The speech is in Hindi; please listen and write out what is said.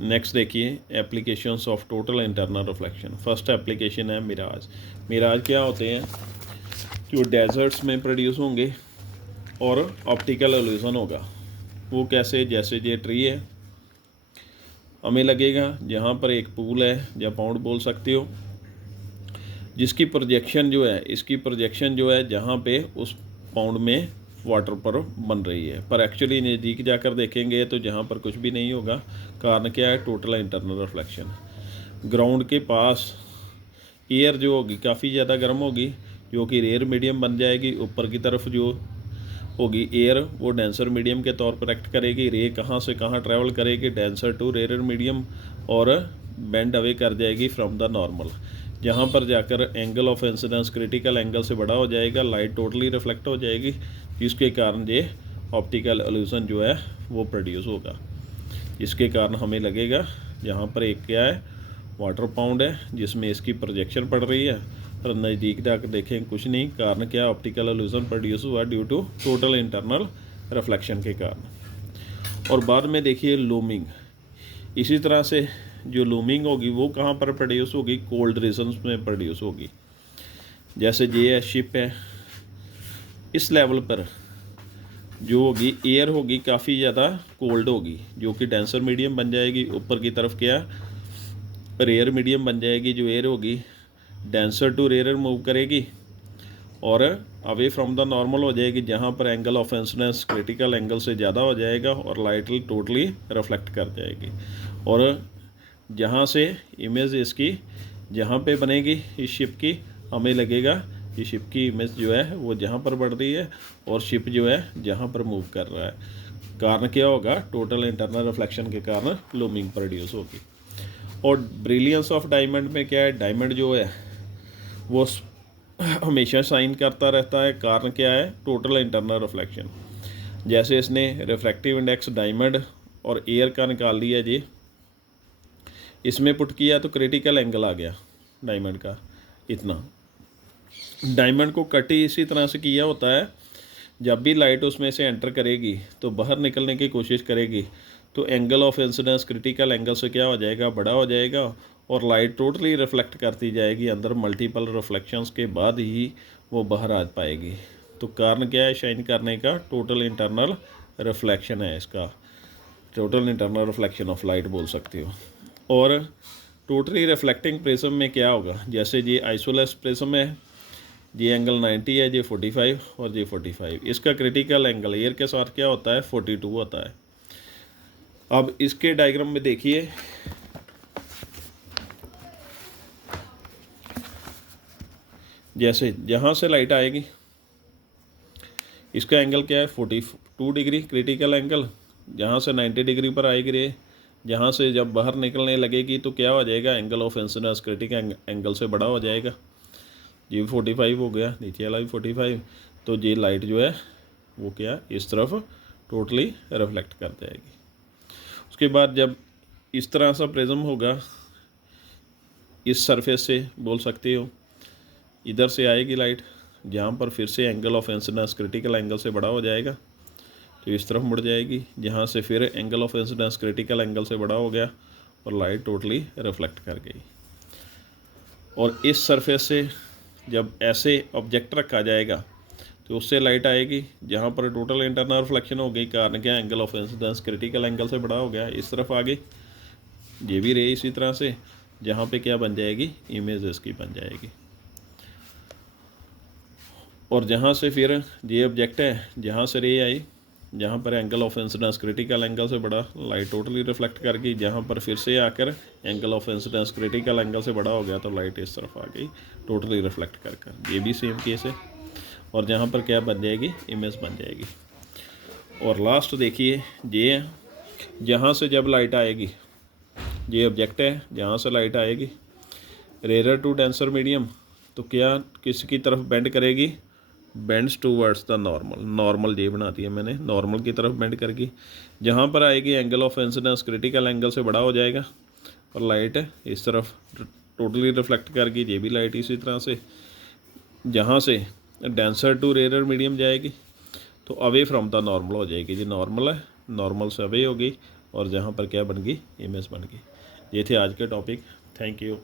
नेक्स्ट देखिए applications of total internal reflection. First application है मिराज। मिराज क्या होते हैं? जो डेजर्ट्स में प्रोड्यूस होंगे और ऑप्टिकल इल्यूजन होगा। वो कैसे? जैसे ये ट्री है, हमें लगेगा जहाँ पर एक पूल है या पाउंड बोल सकते हो, जिसकी प्रोजेक्शन जो है, इसकी प्रोजेक्शन जो है जहाँ पे उस पाउंड में वाटर पर बन रही है, पर एक्चुअली नज़दीक जाकर देखेंगे तो जहाँ पर कुछ भी नहीं होगा। कारण क्या है? Total internal reflection. ग्राउंड के पास एयर जो होगी काफ़ी ज़्यादा गर्म होगी, जो कि रेयर मीडियम बन जाएगी। ऊपर की तरफ जो होगी एयर, वो डेंसर मीडियम के तौर पर एक्ट करेगी। रे कहाँ से कहाँ ट्रैवल करेगी? डेंसर टू रेयर मीडियम, और बेंड अवे कर जाएगी फ्रॉम द नॉर्मल। जहाँ पर जाकर angle of incidence critical angle से बड़ा हो जाएगा, लाइट टोटली रिफ्लेक्ट हो जाएगी, जिसके कारण ये ऑप्टिकल इल्यूजन जो है वो प्रोड्यूस होगा। इसके कारण हमें लगेगा जहाँ पर एक क्या है, वाटर पाउंड है, जिसमें इसकी प्रोजेक्शन पड़ रही है, पर नज़दीक जाकर देखें कुछ नहीं। कारण क्या? ऑप्टिकल इल्यूजन प्रोड्यूस हुआ due to total internal reflection के कारण। और बाद में देखिए लूमिंग। इसी तरह से जो लूमिंग होगी वो कहाँ पर प्रोड्यूस होगी? कोल्ड रीजन्स में प्रोड्यूस होगी। जैसे ये है, शिप है, इस लेवल पर जो होगी एयर होगी काफ़ी ज़्यादा कोल्ड होगी, जो कि डेंसर मीडियम बन जाएगी। ऊपर की तरफ क्या? रेयर मीडियम बन जाएगी। जो एयर होगी डेंसर टू रेयर मूव करेगी और अवे फ्रॉम द नॉर्मल हो जाएगी, जहाँ पर angle of incidence critical angle से ज़्यादा हो जाएगा और लाइट टोटली रिफ्लेक्ट कर जाएगी। और जहाँ से इमेज इसकी जहाँ पे बनेगी इस शिप की, हमें लगेगा कि शिप की इमेज जो है वो जहाँ पर बढ़ रही है और शिप जो है जहाँ पर मूव कर रहा है। कारण क्या होगा? टोटल इंटरनल रिफ्लेक्शन के कारण लूमिंग प्रोड्यूस होगी। और ब्रिलियंस ऑफ डायमंड में क्या है? डायमंड जो है वो हमेशा शाइन करता रहता है। कारण क्या है? Total internal reflection. जैसे इसने रिफ्रैक्टिव इंडेक्स डायमंड और एयर का निकाल लिया जी, इसमें पुट किया तो क्रिटिकल एंगल आ गया डायमंड का इतना। डायमंड को कट ही इसी तरह से किया होता है, जब भी लाइट उसमें से एंटर करेगी तो बाहर निकलने की कोशिश करेगी, तो angle of incidence critical angle से क्या हो जाएगा? बड़ा हो जाएगा, और लाइट टोटली रिफ्लेक्ट करती जाएगी अंदर। मल्टीपल रिफ्लेक्शंस के बाद ही वो बाहर आ पाएगी। तो कारण क्या है शाइन करने का? टोटल इंटरनल रिफ्लेक्शन है इसका। Total internal reflection of light बोल सकते हो। और टोटली रिफ्लेक्टिंग प्रिज्म में क्या होगा? जैसे ये आइसोलेस प्रिज्म है, ये एंगल 90 है, ये 45 और ये 45। इसका क्रिटिकल एंगल एयर के साथ क्या होता है? 42 होता है। अब इसके डायग्राम में देखिए, जैसे जहाँ से लाइट आएगी इसका एंगल क्या है? 42 डिग्री क्रिटिकल एंगल। जहाँ से 90 डिग्री पर आएगी रे, जहाँ से जब बाहर निकलने लगेगी तो क्या हो जाएगा? Angle of incidence critical angle से बड़ा हो जाएगा। ये 45 हो गया, नीचे वाला भी 45। तो ये लाइट जो है वो क्या? इस तरफ टोटली रिफ्लेक्ट कर जाएगी। उसके बाद जब इस तरह सा प्रिज्म होगा, इस सरफेस से बोल सकते हो, इधर से आएगी लाइट, जहाँ पर फिर से angle of incidence critical angle से बड़ा हो जाएगा तो इस तरफ मुड़ जाएगी, जहाँ से फिर angle of incidence critical angle से बड़ा हो गया और लाइट टोटली रिफ्लेक्ट कर गई। और इस सरफेस से जब ऐसे ऑब्जेक्ट रखा जाएगा तो उससे लाइट आएगी, जहाँ पर टोटल इंटरनल रिफ्लेक्शन हो गई। कारण क्या? Angle of incidence critical angle से बड़ा हो गया, इस तरफ आ गई। ये भी रे इसी तरह से, जहाँ पे क्या बन जाएगी? इमेज इसकी बन जाएगी। और जहाँ से फिर ये ऑब्जेक्ट है, जहाँ से रे आई, जहाँ पर angle of incidence critical angle से बड़ा, लाइट टोटली रिफ्लेक्ट कर गई। जहाँ पर फिर से आकर angle of incidence critical angle से बड़ा हो गया तो लाइट इस तरफ आ गई टोटली रिफ्लेक्ट कर। ये भी सेम केस है। और जहाँ पर क्या बन जाएगी? इमेज बन जाएगी। और लास्ट देखिए ये है, जहाँ से जब लाइट आएगी, ये ऑब्जेक्ट है, जहाँ से लाइट आएगी रेयर टू डेंसर मीडियम, तो क्या किसकी तरफ बेंड करेगी? Bends towards the normal. Normal ये बनाती है मैंने, नॉर्मल की तरफ बेंड करके जहाँ पर आएगी angle of incidence critical angle से बड़ा हो जाएगा और लाइट इस तरफ टोटली रिफ्लेक्ट कर गई। ये भी लाइट इसी तरह से जहाँ से डेंसर टू रेयर मीडियम जाएगी तो अवे फ्रॉम द नॉर्मल हो जाएगी। जी नॉर्मल है, नॉर्मल से अवे हो गई और जहाँ पर क्या बन गई, इमेज बन गई। ये थे आज के टॉपिक। Thank you.